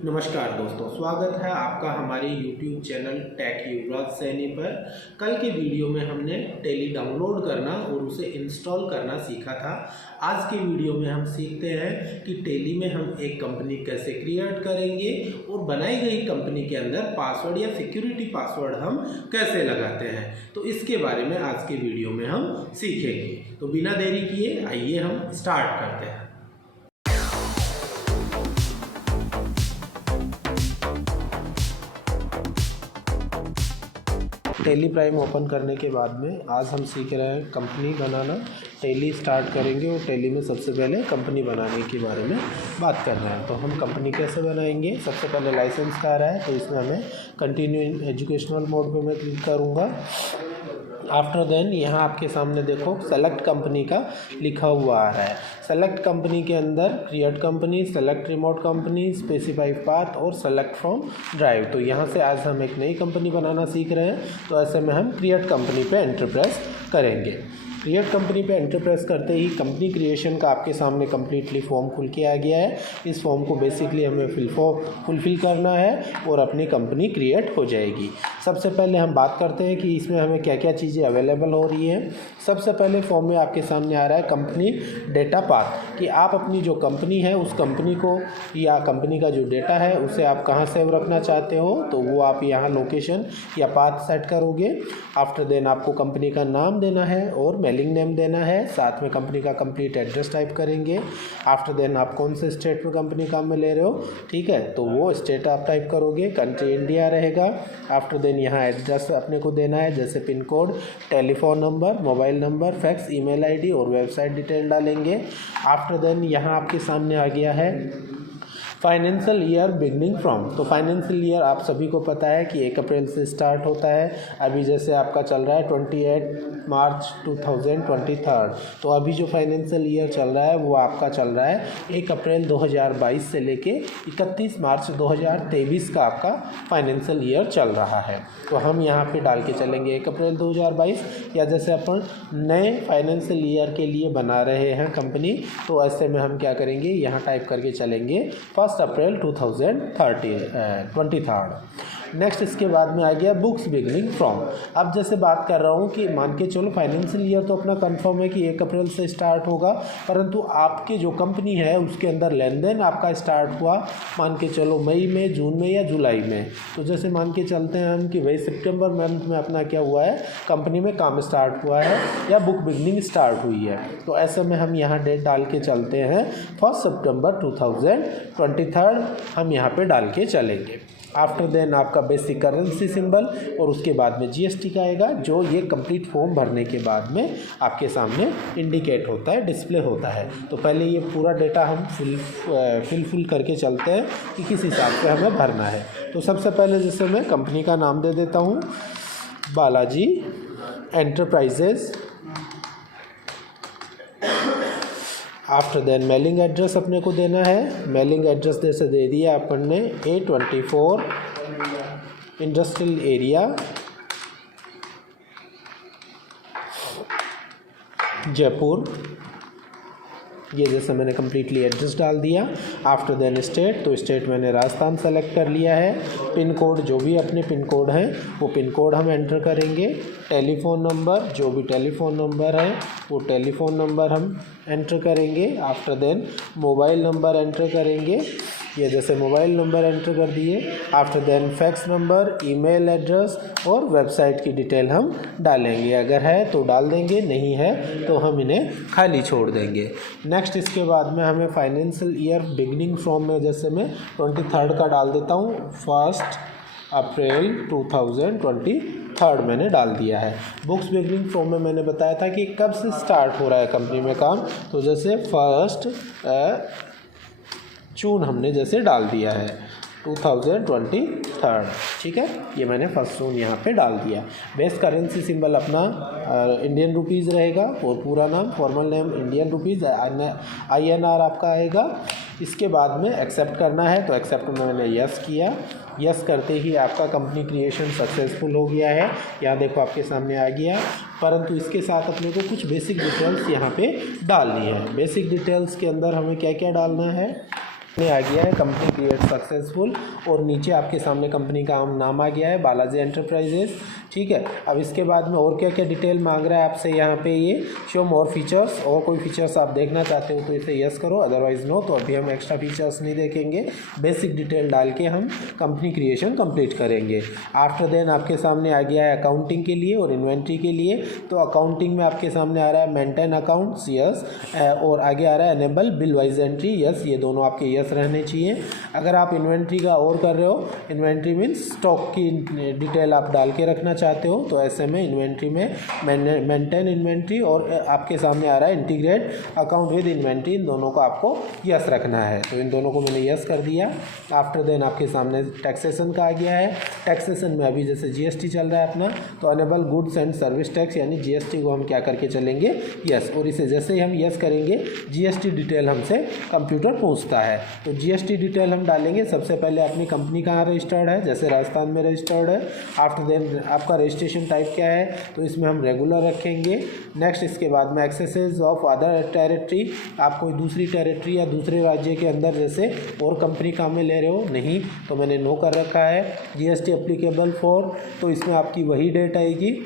नमस्कार दोस्तों, स्वागत है आपका हमारे YouTube चैनल टेक युवराज सैनी पर। कल के वीडियो में हमने टेली डाउनलोड करना और उसे इंस्टॉल करना सीखा था। आज के वीडियो में हम सीखते हैं कि टेली में हम एक कंपनी कैसे क्रिएट करेंगे और बनाई गई कंपनी के अंदर पासवर्ड या सिक्योरिटी पासवर्ड हम कैसे लगाते हैं। तो इसके बारे में आज के वीडियो में हम सीखेंगे। तो बिना देरी किए आइए हम स्टार्ट करते हैं। टेली प्राइम ओपन करने के बाद में आज हम सीख रहे हैं कंपनी बनाना। टेली स्टार्ट करेंगे और टेली में सबसे पहले कंपनी बनाने के बारे में बात कर रहे हैं। तो हम कंपनी कैसे बनाएंगे, सबसे पहले लाइसेंस का आ रहा है तो इसमें हमें कंटिन्यू इन एजुकेशनल मोड पे मैं क्लिक करूँगा। आफ्टर देन यहाँ आपके सामने देखो सेलेक्ट कंपनी का लिखा हुआ आ रहा है। सेलेक्ट कंपनी के अंदर create company, select remote company, specify path और सेलेक्ट फ्रॉम ड्राइव। तो यहाँ से आज हम एक नई कंपनी बनाना सीख रहे हैं। तो ऐसे में हम क्रिएट कंपनी पे एंटर प्रेस करेंगे। क्रिएट कंपनी पे एंटर प्रेस करते ही कंपनी क्रिएशन का आपके सामने कम्प्लीटली फॉर्म खुल के आ गया है। इस फॉर्म को बेसिकली हमें फुलफिल करना है और अपनी कंपनी क्रिएट हो जाएगी। सबसे पहले हम बात करते हैं कि इसमें हमें क्या क्या चीज़ें अवेलेबल हो रही हैं। सबसे पहले फॉर्म में आपके सामने आ रहा है कंपनी डेटा पाथ, कि आप अपनी जो कंपनी है उस कंपनी को या कंपनी का जो डेटा है उसे आप कहाँ सेव रखना चाहते हो, तो वो आप यहाँ लोकेशन या पाथ सेट करोगे। आफ्टर देन आपको कंपनी का नाम देना है और मेलिंग नेम देना है, साथ में कंपनी का कंप्लीट एड्रेस टाइप करेंगे। आफ्टर देन आप कौन से स्टेट में कंपनी काम में ले रहे हो, ठीक है, तो वो स्टेट आप टाइप करोगे। कंट्री इंडिया रहेगा। आफ्टर देन यहाँ एड्रेस अपने को देना है, जैसे pin code, telephone number, mobile number, fax, email ID और वेबसाइट डिटेल डालेंगे। आफ्टर देन यहाँ आपके सामने आ गया है फाइनेंशियल ईयर बिगनिंग फ्रॉम। तो फाइनेंशियल ईयर आप सभी को पता है कि 1 अप्रैल से स्टार्ट होता है। अभी जैसे आपका चल रहा है 28 मार्च 2023। तो अभी जो फाइनेंशियल ईयर चल रहा है वो आपका चल रहा है 1 अप्रैल 2022 से लेके 31 मार्च 2023 का आपका फाइनेंशियल ईयर चल रहा है। तो हम यहाँ पे डाल के चलेंगे 1 अप्रैल 2022, या जैसे अपन नए फाइनेंशियल ईयर के लिए बना रहे हैं कंपनी, तो ऐसे में हम क्या करेंगे, यहाँ टाइप करके चलेंगे 1 अप्रैल 2023। नेक्स्ट इसके बाद में आ गया बुक्स बिगनिंग फ्रॉम। अब जैसे बात कर रहा हूँ कि मान के चलो फाइनेंशियल ईयर तो अपना कंफर्म है कि 1 अप्रैल से स्टार्ट होगा, परंतु आपके जो कंपनी है उसके अंदर लेन देन आपका स्टार्ट हुआ मान के चलो मई में, जून में या जुलाई में। तो जैसे मान के चलते हैं हम कि भाई सितंबर मंथ में अपना क्या हुआ है, कंपनी में काम स्टार्ट हुआ है या बुक बिगनिंग स्टार्ट हुई है। तो ऐसे में हम यहाँ डेट डाल के चलते हैं 1 सितंबर 2023 हम यहाँ पे डाल के चलेंगे। आफ्टर देन आपका बेसिक करेंसी सिंबल और उसके बाद में जीएसटी का आएगा, जो ये कंप्लीट फॉर्म भरने के बाद में आपके सामने इंडिकेट होता है, डिस्प्ले होता है। तो पहले ये पूरा डेटा हम फिल करके चलते हैं कि किस हिसाब से हमें भरना है। तो सबसे पहले जैसे मैं कंपनी का नाम दे देता हूँ Balaji enterprises. After then mailing address अपने को देना है। मेलिंग एड्रेस जैसे दे दिया अपन ने A24 इंडस्ट्रियल एरिया जयपुर, ये जैसे मैंने कम्प्लीटली एड्रेस डाल दिया। आफ्टर देन स्टेट, तो स्टेट मैंने राजस्थान सेलेक्ट कर लिया है। पिन कोड, जो भी अपने पिन कोड हैं वो पिन कोड हम एंटर करेंगे। टेलीफ़ोन नंबर, जो भी टेलीफ़ोन नंबर है वो टेलीफ़ोन नंबर हम एंटर करेंगे। After then mobile number enter करेंगे, ये जैसे मोबाइल नंबर एंटर कर दिए। After then fax number, email address और वेबसाइट की डिटेल हम डालेंगे। अगर है तो डाल देंगे, नहीं है तो हम इन्हें खाली छोड़ देंगे। नेक्स्ट इसके बाद में हमें फाइनेंशियल ईयर बिगनिंग फ्रॉम में जैसे मैं 23 का डाल देता हूँ, 1 अप्रैल 2023 मैंने डाल दिया है। बुक्स बिगनिंग फ्रॉम में मैंने बताया था कि कब से स्टार्ट हो रहा है कंपनी में काम, तो जैसे 1 जून हमने जैसे डाल दिया है 2023, ठीक है। ये मैंने 1 जून यहाँ पे डाल दिया। बेस करेंसी सिंबल अपना इंडियन रुपीज़ रहेगा और पूरा नाम formal name Indian rupees, INR आपका आएगा। इसके बाद में एक्सेप्ट करना है, तो एक्सेप्ट में मैंने यस किया। यस करते ही आपका कंपनी क्रिएशन सक्सेसफुल हो गया है। यहाँ देखो आपके सामने आ गया, परंतु इसके साथ अपने को कुछ बेसिक डिटेल्स यहाँ पे डालनी है। बेसिक डिटेल्स के अंदर हमें क्या क्या डालना है, आ गया है कंपनी क्रिएट सक्सेसफुल, और नीचे आपके सामने कंपनी का नाम आ गया है बालाजी एंटरप्राइजेस। ठीक है, अब इसके बाद में और क्या क्या डिटेल मांग रहा है आपसे यहाँ पे, ये शो मोर फीचर्स, और कोई फीचर्स आप देखना चाहते हो तो इसे यस करो, अदरवाइज नो। तो अभी हम एक्स्ट्रा फीचर्स नहीं देखेंगे, बेसिक डिटेल डाल के हम कंपनी क्रिएशन कंप्लीट करेंगे। आफ्टर देन आपके सामने आ गया है अकाउंटिंग के लिए और इन्वेंट्री के लिए। तो अकाउंटिंग में आपके सामने आ रहा है मेंटेन अकाउंट्स, यस, और आगे आ रहा है enable bill wise entry, yes, ये दोनों आपके यस रहने चाहिए। अगर आप इन्वेंट्री का और कर रहे हो, इन्वेंट्री मीन्स स्टॉक की डिटेल आप डाल के रखना चाहते हो, तो ऐसे में इन्वेंट्री में मेंटेन इन्वेंट्री, और आपके सामने आ रहा है इंटीग्रेट अकाउंट विद इन्वेंट्री, इन दोनों को आपको यस रखना है। तो इन दोनों को मैंने यस कर दिया। आफ्टर देन आपके सामने टैक्सेशन का आ गया है। टैक्सेशन में अभी जैसे जीएसटी चल रहा है अपना, तो enable goods and service tax यानी जीएसटी को हम क्या करके चलेंगे, यस, और इसे जैसे ही हम यस करेंगे जीएसटी डिटेल हमसे कंप्यूटर पूछता है। तो जीएसटी डिटेल हम डालेंगे। सबसे पहले अपनी कंपनी कहाँ रजिस्टर्ड है, जैसे राजस्थान में रजिस्टर्ड है। आफ्टर देन आपका रजिस्ट्रेशन टाइप क्या है, तो इसमें हम रेगुलर रखेंगे। नेक्स्ट इसके बाद में एक्सेसेस ऑफ अदर टेरिटरी, आप कोई दूसरी टेरिटरी या दूसरे राज्य के अंदर जैसे और कंपनी काम में ले रहे हो, नहीं, तो मैंने नो कर रखा है। जीएसटी एप्लीकेबल फॉर, तो इसमें आपकी वही डेट आएगी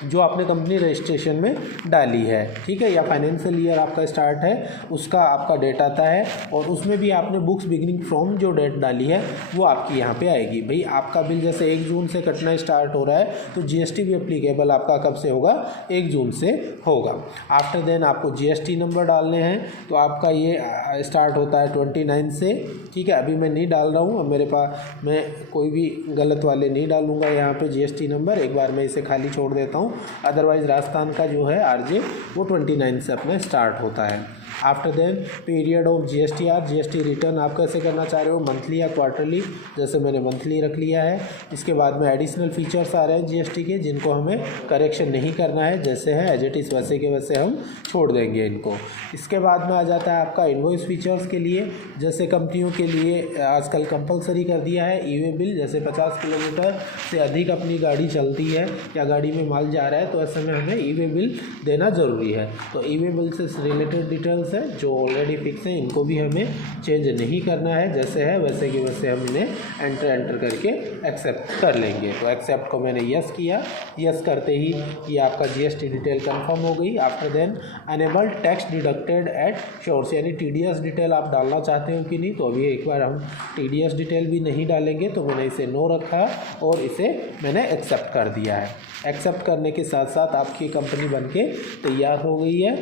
जो आपने कंपनी रजिस्ट्रेशन में डाली है। ठीक है, या फाइनेंशियल ईयर आपका स्टार्ट है उसका आपका डेट आता है, और उसमें भी आपने बुक्स बिगिनिंग फ्रॉम जो डेट डाली है वो आपकी यहाँ पे आएगी। भाई आपका बिल जैसे 1 जून से कटना स्टार्ट हो रहा है, तो जीएसटी भी एप्लीकेबल आपका कब से होगा, 1 जून से होगा। आफ्टर देन आपको जीएसटी नंबर डालने हैं, तो आपका ये स्टार्ट होता है 29 से। ठीक है, अभी मैं नहीं डाल रहा हूँ, अब मेरे पास मैं कोई भी गलत वाले नहीं डालूँगा यहाँ पर जीएसटी नंबर, एक बार मैं इसे खाली छोड़ देता हूँ। अदरवाइज राजस्थान का जो है आरजे वो 29 से अपना स्टार्ट होता है। After then period of GSTR, GST return आप कैसे करना चाह रहे हो, मंथली या क्वार्टरली, जैसे मैंने मंथली रख लिया है। इसके बाद में एडिशनल फीचर्स आ रहे हैं जीएसटी के, जिनको हमें करेक्शन नहीं करना है, जैसे है एज इट इज़ वैसे के वैसे हम छोड़ देंगे इनको। इसके बाद में आ जाता है आपका इनवॉइस फीचर्स के लिए, जैसे कंपनियों के लिए आजकल कंपलसरी कर दिया है ई वे बिल, जैसे 50 किलोमीटर से अधिक अपनी गाड़ी चलती है या गाड़ी में माल जा रहा है, तो ऐसे में हमें ई वे बिल देना ज़रूरी है। तो ई वे बिल से रिलेटेड डिटेल्स है जो ऑलरेडी फिक्स हैं, इनको भी हमें चेंज नहीं करना है, जैसे है वैसे कि वैसे हम इन्हें एंटर करके एक्सेप्ट कर लेंगे। तो एक्सेप्ट को मैंने यस किया, यस करते ही ये आपका जीएसटी डिटेल कंफर्म हो गई। After then enable tax deducted at source, यानी टीडीएस डिटेल आप डालना चाहते हो कि नहीं, तो अभी एक बार हम टीडीएस डिटेल भी नहीं डालेंगे, तो मैंने इसे नो रखा और इसे मैंने एक्सेप्ट कर दिया है। एक्सेप्ट करने के साथ साथ आपकी कंपनी बनके तैयार हो गई है,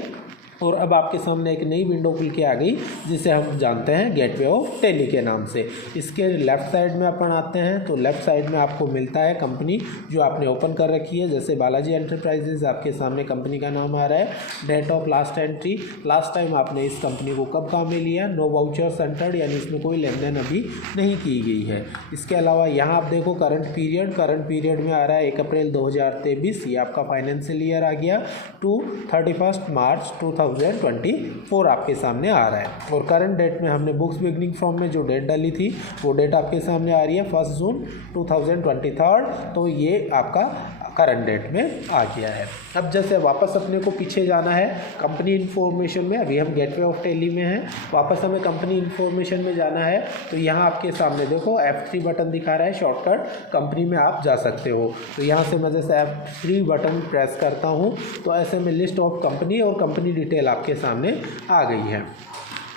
और अब आपके सामने एक नई विंडो खुल के आ गई, जिसे हम जानते हैं गेटवे ऑफ टेली के नाम से। इसके लेफ़्ट साइड में अपन आते हैं, तो लेफ़्ट साइड में आपको मिलता है कंपनी जो आपने ओपन कर रखी है, जैसे बालाजी एंटरप्राइजेज आपके सामने कंपनी का नाम आ रहा है। Date of last entry, last time आपने इस कंपनी को कब काम में लिया, नो वाउचर सेंटर्ड, यानी इसमें कोई लेन देन अभी नहीं की गई है। इसके अलावा यहाँ आप देखो करंट पीरियड में आ रहा है 1 अप्रैल 2023, ये आपका फाइनेंशियल ईयर आ गया, टू 31 मार्च 2024 आपके सामने आ रहा है। और करंट डेट में हमने बुक्स बिगनिंग फ्रॉम में जो डेट डाली थी वो डेट आपके सामने आ रही है 1 जून 2023, तो ये आपका करंट डेट में आ गया है। अब जैसे वापस अपने को पीछे जाना है कंपनी इन्फॉर्मेशन में, अभी हम गेटवे ऑफ टेली में हैं, वापस हमें कंपनी इन्फॉर्मेशन में जाना है, तो यहाँ आपके सामने देखो F3 बटन दिखा रहा है, शॉर्टकट कंपनी में आप जा सकते हो। तो यहाँ से मैं जैसे F3 बटन प्रेस करता हूँ, तो ऐसे में लिस्ट ऑफ कंपनी और कंपनी डिटेल आपके सामने आ गई है।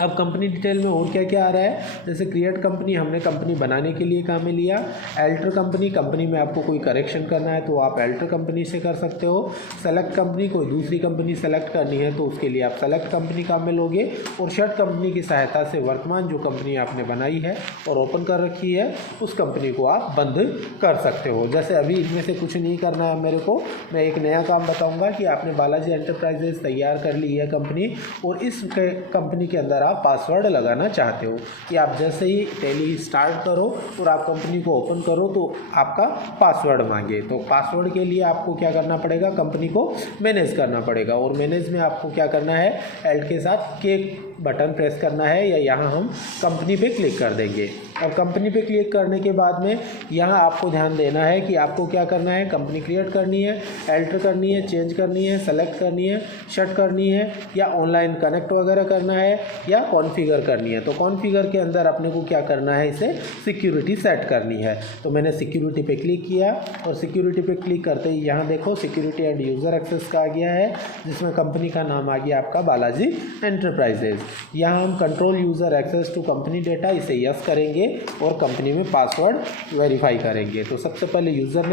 अब कंपनी डिटेल में और क्या क्या आ रहा है, जैसे क्रिएट कंपनी हमने कंपनी बनाने के लिए काम में लिया। एल्टर कंपनी में आपको कोई करेक्शन करना है तो आप एल्टर कंपनी से कर सकते हो। सेलेक्ट कंपनी, कोई दूसरी कंपनी सेलेक्ट करनी है तो उसके लिए आप सेलेक्ट कंपनी काम में लोगे। और शट कंपनी की सहायता से वर्तमान जो कंपनी आपने बनाई है और ओपन कर रखी है उस कंपनी को आप बंद कर सकते हो। जैसे अभी इनमें से कुछ नहीं करना है मेरे को, मैं एक नया काम बताऊँगा कि आपने बालाजी एंटरप्राइजेज तैयार कर ली है कंपनी, और इस कंपनी के अंदर आप पासवर्ड लगाना चाहते हो कि आप जैसे ही टेली स्टार्ट करो और आप कंपनी को ओपन करो तो आपका पासवर्ड मांगे। तो पासवर्ड के लिए आपको क्या करना पड़ेगा, कंपनी को मैनेज करना पड़ेगा। और मैनेज में आपको क्या करना है, एल्ट के साथ के बटन प्रेस करना है, या यहाँ हम कंपनी पे क्लिक कर देंगे। अब कंपनी पे क्लिक करने के बाद में यहाँ आपको ध्यान देना है कि आपको क्या करना है, कंपनी क्रिएट करनी है, एल्टर करनी है, चेंज करनी है, सेलेक्ट करनी है, शट करनी है, या ऑनलाइन कनेक्ट वगैरह करना है, या कॉन्फ़िगर करनी है। तो कॉन्फ़िगर के अंदर अपने को क्या करना है, इसे सिक्योरिटी सेट करनी है। तो मैंने सिक्योरिटी पे क्लिक किया और सिक्योरिटी पे क्लिक करते ही यहाँ देखो सिक्योरिटी एंड यूज़र एक्सेस का आ गया है, जिसमें कंपनी का नाम आ गया आपका बालाजी एंटरप्राइजेज। यहाँ हम control user access to company data, इसे यस करेंगे और कंपनी में पासवर्ड वेरीफाई करेंगे। तो सबसे पहले यूज़र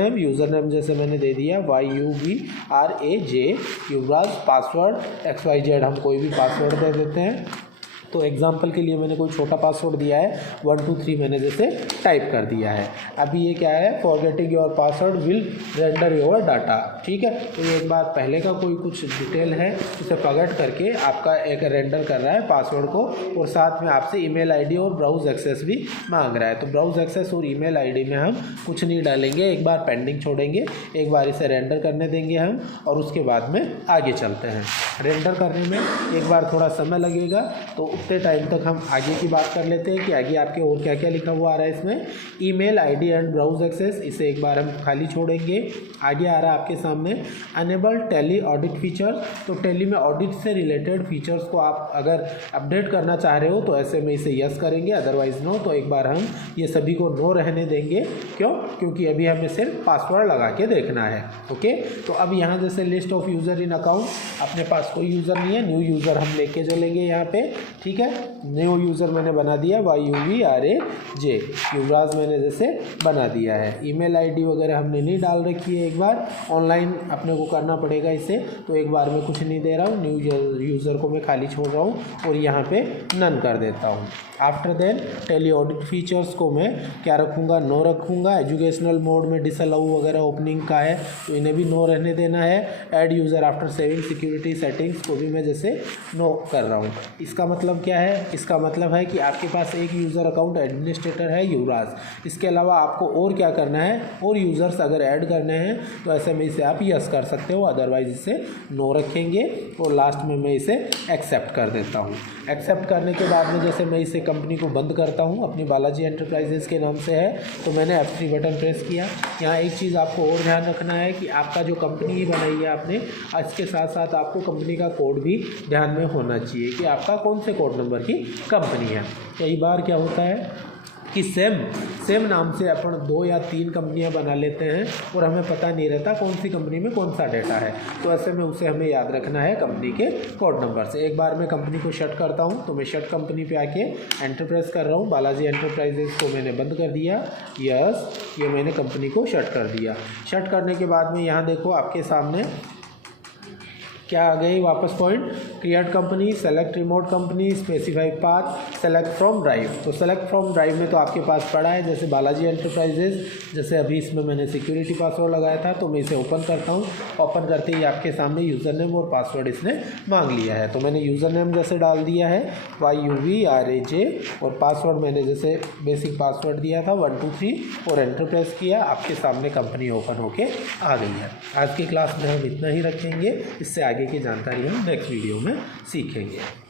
नेम जैसे मैंने दे दिया YUVRAJ युवराज, पासवर्ड XYZ, हम कोई भी पासवर्ड दे देते हैं। तो एग्जाम्पल के लिए मैंने कोई छोटा पासवर्ड दिया है, 1 2 3 मैंने जैसे टाइप कर दिया है। अभी ये क्या है, forgetting your password will render your data, ठीक है। तो ये एक बार पहले का कोई कुछ डिटेल है, उसे फॉरगेट करके आपका एक रेंडर कर रहा है पासवर्ड को, और साथ में आपसे ईमेल आईडी और ब्राउज एक्सेस भी मांग रहा है। तो ब्राउज एक्सेस और ईमेल आईडी में हम कुछ नहीं डालेंगे, एक बार पेंडिंग छोड़ेंगे, एक बार इसे रेंडर करने देंगे हम, और उसके बाद में आगे चलते हैं। रेंडर करने में एक बार थोड़ा समय लगेगा, तो उतने टाइम तक हम आगे की बात कर लेते हैं कि आगे आपके और क्या क्या लिखा हुआ आ रहा है इसमें। Email ID and browse access, इसे एक बार हम खाली छोड़ेंगे। आगे आ रहा है आपके सामने अनेबल टैली ऑडिट फीचर्स। तो टैली में ऑडिट से रिलेटेड फीचर्स को आप अगर अपडेट करना चाह रहे हो तो ऐसे में इसे यस करेंगे, अदरवाइज नो। तो एक बार हम ये सभी को नो रहने देंगे, क्यों, क्योंकि अभी हमें सिर्फ पासवर्ड लगा के देखना है। ओके, तो अब यहाँ जैसे list of user in account, अपने पास कोई यूज़र नहीं है, न्यू यूज़र हम लेके चलेंगे यहाँ पे, ठीक है। न्यू यूज़र मैंने बना दिया YUVRAJ, युवराज मैंने जैसे बना दिया है। ईमेल आईडी वगैरह हमने नहीं डाल रखी है, एक बार ऑनलाइन अपने को करना पड़ेगा इसे। तो एक बार मैं कुछ नहीं दे रहा हूँ, न्यू यूज़र को मैं खाली छोड़ रहा हूँ और यहाँ पे नन कर देता हूँ। After then Tally audit features को मैं क्या रखूँगा, नो रखूँगा। एजुकेशनल मोड में डिसअलाउ वगैरह ओपनिंग का है, तो इन्हें भी नो रहने देना है। Add user after saving security settings को भी मैं जैसे नो कर रहा हूँ। इसका मतलब क्या है, इसका मतलब है कि आपके पास एक यूज़र अकाउंट एडमिनिस्ट्रेटर है युवराज, इसके अलावा आपको और क्या करना है, और यूज़र्स अगर ऐड करने हैं तो ऐसे में इसे आप यस कर सकते हो, अदरवाइज इसे नो रखेंगे। और लास्ट में मैं इसे एक्सेप्ट कर देता हूँ। एक्सेप्ट करने के बाद में जैसे मैं इसे कंपनी को बंद करता हूँ, अपनी बालाजी एंटरप्राइजेज़ के नाम से है, तो मैंने F3 बटन प्रेस किया। यहाँ एक चीज़ आपको और ध्यान रखना है कि आपका जो कंपनी बनाई है आपने, इसके साथ साथ आपको कंपनी का कोड भी ध्यान में होना चाहिए कि आपका कौन से कोड नंबर की कंपनी है। कई बार क्या होता है कि सेम नाम से अपन 2 या 3 कंपनियां बना लेते हैं और हमें पता नहीं रहता कौन सी कंपनी में कौन सा डेटा है। तो ऐसे में उसे हमें याद रखना है कंपनी के कोड नंबर से। एक बार मैं कंपनी को शट करता हूं, तो मैं शट कंपनी पे आके एंटर प्रेस कर रहा हूं। बालाजी एंटरप्राइजेज़ को मैंने बंद कर दिया, यस, ये मैंने कंपनी को शट कर दिया। शट करने के बाद में यहाँ देखो आपके सामने क्या आ गई वापस point, create company, select remote company, specify path, select from drive. तो सेलेक्ट फ्रॉम ड्राइव में तो आपके पास पड़ा है जैसे बालाजी एंटरप्राइजेज़, जैसे अभी इसमें मैंने सिक्योरिटी पासवर्ड लगाया था, तो मैं इसे ओपन करता हूँ। ओपन करते ही आपके सामने यूज़र नेम और पासवर्ड इसने मांग लिया है। तो मैंने यूज़र नेम जैसे डाल दिया है YUVRAJ, और पासवर्ड मैंने जैसे बेसिक पासवर्ड दिया था 1 2 3 और एंटर प्रेस किया। आपके सामने कंपनी ओपन होके आ गई है। आज की क्लास में हम इतना ही रखेंगे, इससे आगे की जानकारी हम नेक्स्ट वीडियो में सीखेंगे।